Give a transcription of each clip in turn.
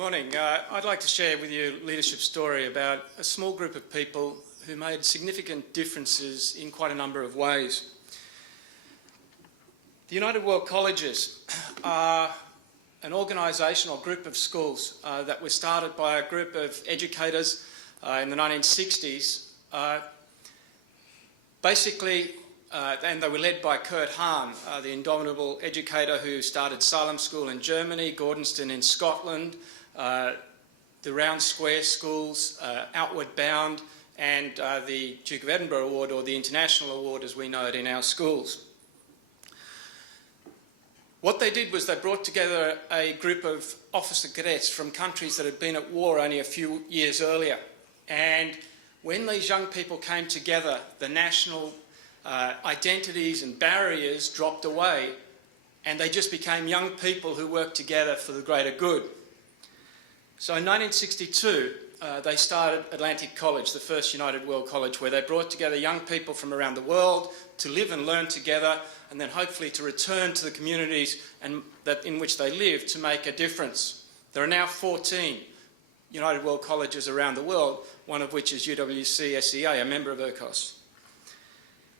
Morning. I'd like to share with you a leadership story about a small group of people who made significant differences in quite a number of ways. The United World Colleges are an organisation or group of schools that were started by a group of educators in the 1960s. And they were led by Kurt Hahn, the indomitable educator who started Salem School in Germany, Gordonston in Scotland, the Round Square Schools, Outward Bound, and the Duke of Edinburgh Award, or the International Award as we know it in our schools. What they did was they brought together a group of officer cadets from countries that had been at war only a few years earlier. And when these young people came together, the national identities and barriers dropped away, and they just became young people who worked together for the greater good. So in 1962, they started Atlantic College, the first United World College, where they brought together young people from around the world to live and learn together, and then hopefully to return to the communities in which they live to make a difference. There are now 14 United World Colleges around the world, one of which is UWC-SEA, a member of ERCOS.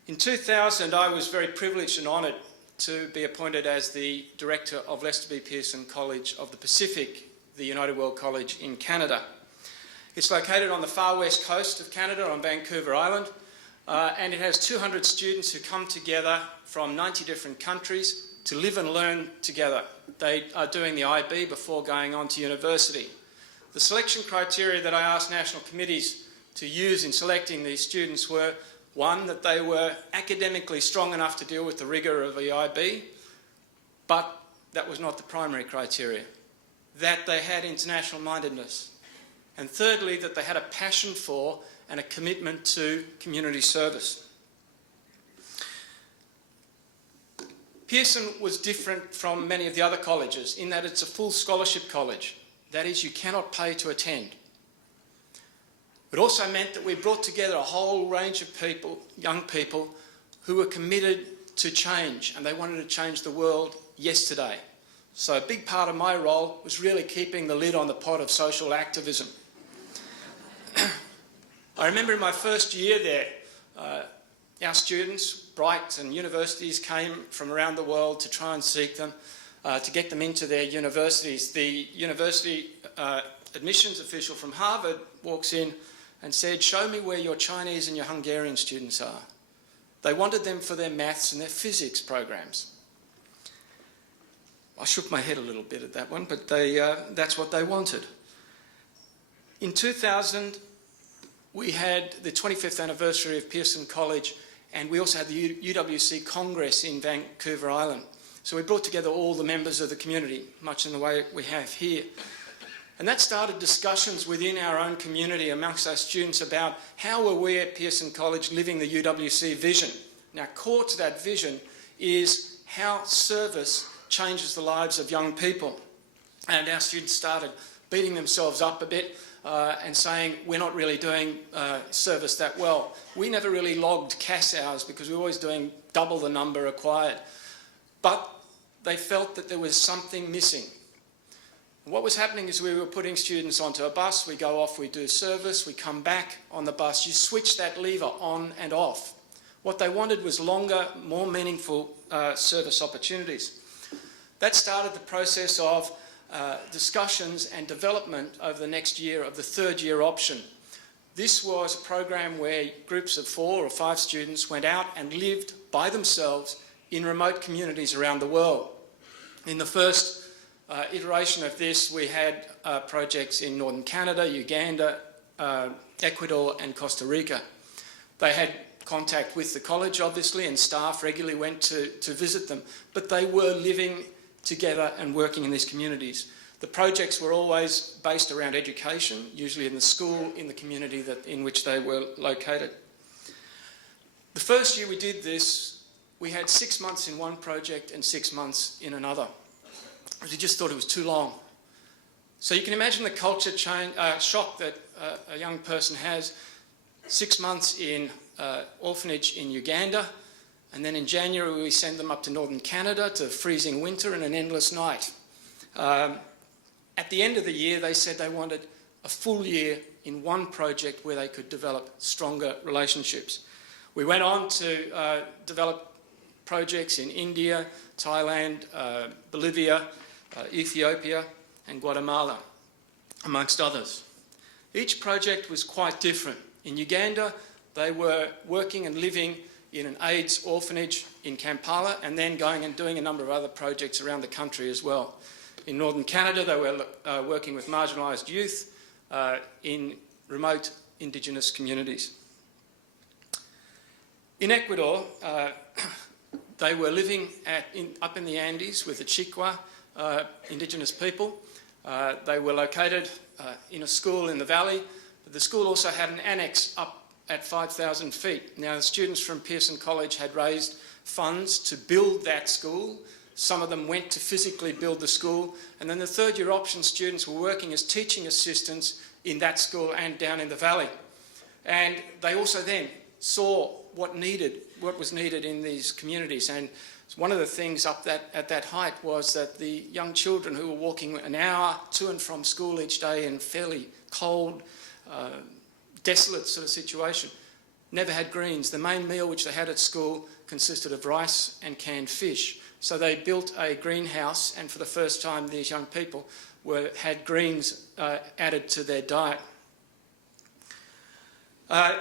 In 2000, I was very privileged and honoured to be appointed as the director of Lester B. Pearson College of the Pacific, the United World College in Canada. It's located on the far west coast of Canada on Vancouver Island, and it has 200 students who come together from 90 different countries to live and learn together. They are doing the IB before going on to university. The selection criteria that I asked national committees to use in selecting these students were, one, that they were academically strong enough to deal with the rigour of the IB, but that was not the primary criteria. That they had international mindedness. And thirdly, that they had a passion for and a commitment to community service. Pearson was different from many of the other colleges in that it's a full scholarship college. That is, you cannot pay to attend. It also meant that we brought together a whole range of people, young people, who were committed to change, and they wanted to change the world yesterday. So a big part of my role was really keeping the lid on the pot of social activism. I remember in my first year there, our students, bright and universities, came from around the world to try and seek them, to get them into their universities. The university admissions official from Harvard walks in and said, "Show me where your Chinese and your Hungarian students are." They wanted them for their maths and their physics programs. I shook my head a little bit at that one, but that's what they wanted. In 2000, we had the 25th anniversary of Pearson College, and we also had the UWC Congress in Vancouver Island. So we brought together all the members of the community, much in the way we have here. And that started discussions within our own community amongst our students about how were we at Pearson College living the UWC vision. Now, core to that vision is how service changes the lives of young people. And our students started beating themselves up a bit and saying, we're not really doing service that well. We never really logged CAS hours because we were always doing double the number required. But they felt that there was something missing. What was happening is we were putting students onto a bus, we go off, we do service, we come back on the bus, you switch that lever on and off. What they wanted was longer, more meaningful service opportunities. That started the process of discussions and development over the next year of the third year option. This was a program where groups of 4 or 5 students went out and lived by themselves in remote communities around the world. In the first iteration of this, we had projects in northern Canada, Uganda, Ecuador and Costa Rica. They had contact with the college, obviously, and staff regularly went to visit them, but they were living together and working in these communities. The projects were always based around education, usually in the school, in the community in which they were located. The first year we did this, we had 6 months in one project and 6 months in another. We just thought it was too long. So you can imagine the culture shock that a young person has. 6 months in orphanage in Uganda, and then in January we send them up to northern Canada to freezing winter and an endless night. At the end of the year, they said they wanted a full year in one project where they could develop stronger relationships. We went on to develop projects in India, Thailand, Bolivia, Ethiopia and Guatemala, amongst others. Each project was quite different. In Uganda, they were working and living in an AIDS orphanage in Kampala and then going and doing a number of other projects around the country as well. In northern Canada, they were working with marginalised youth in remote Indigenous communities. In Ecuador, they were living up in the Andes with the Chicwa Indigenous people. They were located in a school in the valley, but the school also had an annex up at 5,000 feet. Now, the students from Pearson College had raised funds to build that school. Some of them went to physically build the school, and then the third year option students were working as teaching assistants in that school and down in the valley. And they also then saw what was needed in these communities. And one of the things up at that height was that the young children who were walking an hour to and from school each day in fairly cold, desolate sort of situation, never had greens. The main meal which they had at school consisted of rice and canned fish. So they built a greenhouse, and for the first time these young people had greens added to their diet. The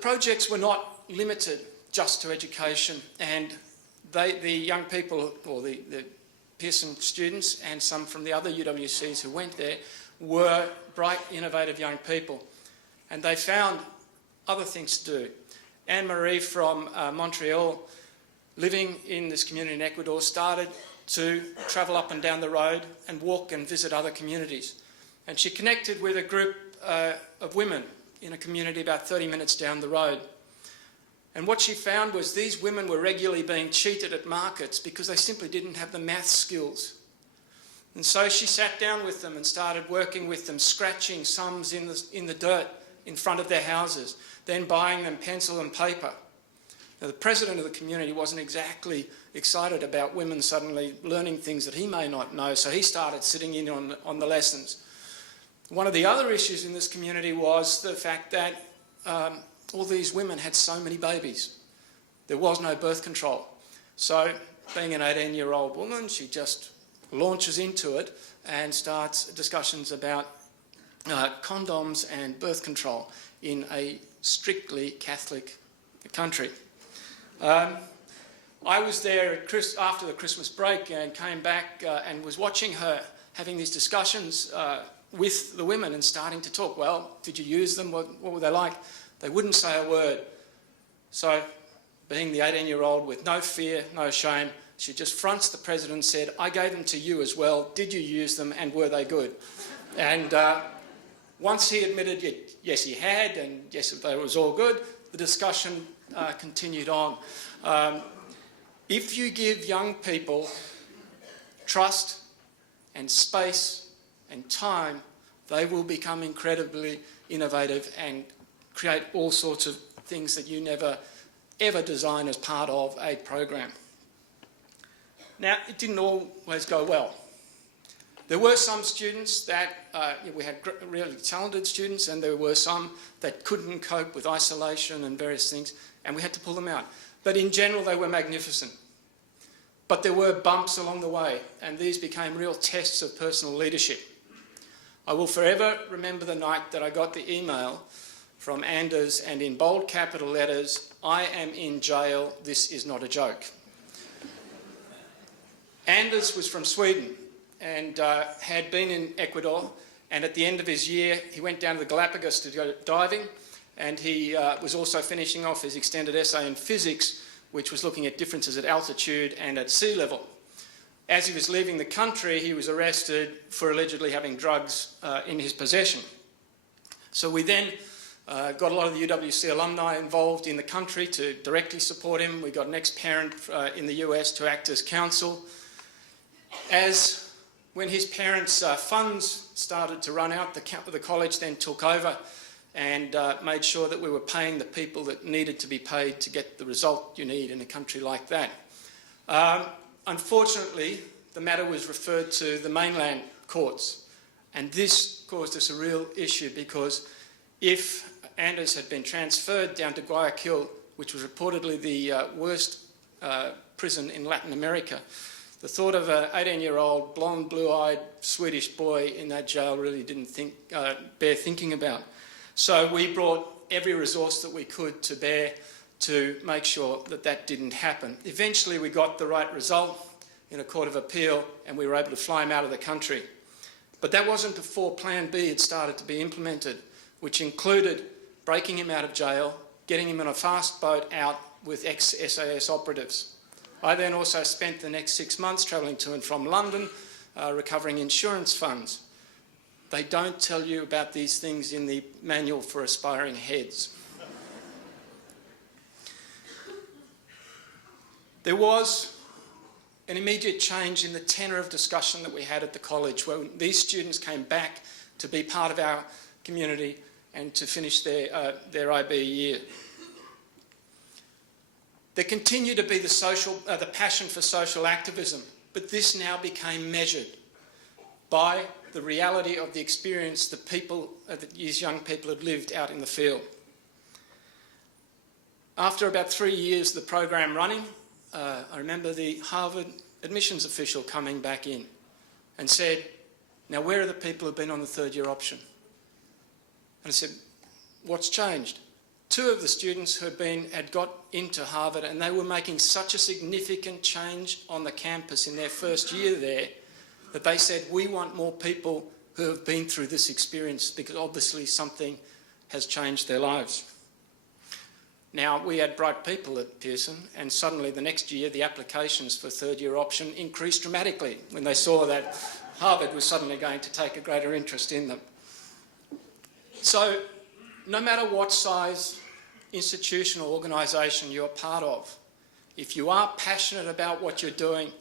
projects were not limited just to education, and the young people, or the Pearson students and some from the other UWCs who went there, were bright, innovative young people, and they found other things to do. Anne-Marie from Montreal, living in this community in Ecuador, started to travel up and down the road and walk and visit other communities. And she connected with a group of women in a community about 30 minutes down the road. And what she found was these women were regularly being cheated at markets because they simply didn't have the maths skills. And so she sat down with them and started working with them, scratching sums in the dirt in front of their houses, then buying them pencil and paper. Now, the president of the community wasn't exactly excited about women suddenly learning things that he may not know, so he started sitting in on the lessons. One of the other issues in this community was the fact that all these women had so many babies. There was no birth control. So, being an 18-year-old woman, she just launches into it and starts discussions about condoms and birth control in a strictly Catholic country. I was there after the Christmas break and came back and was watching her having these discussions with the women and starting to talk. Well, did you use them? What were they like? They wouldn't say a word. So, being the 18-year-old with no fear, no shame, she just fronts the president and said, I gave them to you as well. Did you use them and were they good? And once he admitted yes, he had, and yes, it was all good, the discussion continued on. If you give young people trust and space and time, they will become incredibly innovative and create all sorts of things that you never ever design as part of a program. Now, it didn't always go well. There were some students that, we had really talented students, and there were some that couldn't cope with isolation and various things, and we had to pull them out. But in general, they were magnificent. But there were bumps along the way, and these became real tests of personal leadership. I will forever remember the night that I got the email from Anders, and in bold capital letters, I am in jail, this is not a joke. Anders was from Sweden and had been in Ecuador, and at the end of his year he went down to the Galapagos to go diving, and he was also finishing off his extended essay in physics, which was looking at differences at altitude and at sea level. As he was leaving the country, he was arrested for allegedly having drugs in his possession. So we then got a lot of the UWC alumni involved in the country to directly support him. We got an ex-parent in the US to act as counsel. When his parents' funds started to run out, the college then took over and made sure that we were paying the people that needed to be paid to get the result you need in a country like that. Unfortunately, the matter was referred to the mainland courts. And this caused us a real issue, because if Anders had been transferred down to Guayaquil, which was reportedly the worst prison in Latin America, the thought of an 18-year-old, blonde, blue-eyed Swedish boy in that jail really didn't bear thinking about. So we brought every resource that we could to bear to make sure that that didn't happen. Eventually we got the right result in a court of appeal, and we were able to fly him out of the country. But that wasn't before Plan B had started to be implemented, which included breaking him out of jail, getting him on a fast boat out with ex-SAS operatives. I then also spent the next 6 months travelling to and from London, recovering insurance funds. They don't tell you about these things in the manual for aspiring heads. There was an immediate change in the tenor of discussion that we had at the college, where these students came back to be part of our community and to finish their IB year. There continued to be the passion for social activism, but this now became measured by the reality of the experience that these young people had lived out in the field. After about 3 years of the program running, I remember the Harvard admissions official coming back in and said, "Now where are the people who've been on the third-year option?" And I said, "What's changed?" 2 of the students had got into Harvard, and they were making such a significant change on the campus in their first year there that they said, "We want more people who have been through this experience, because obviously something has changed their lives." Now, we had bright people at Pearson, and suddenly the next year the applications for third-year option increased dramatically when they saw that Harvard was suddenly going to take a greater interest in them. So, no matter what size institution or organisation you're part of, if you are passionate about what you're doing,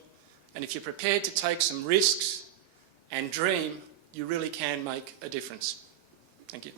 and if you're prepared to take some risks and dream, you really can make a difference. Thank you.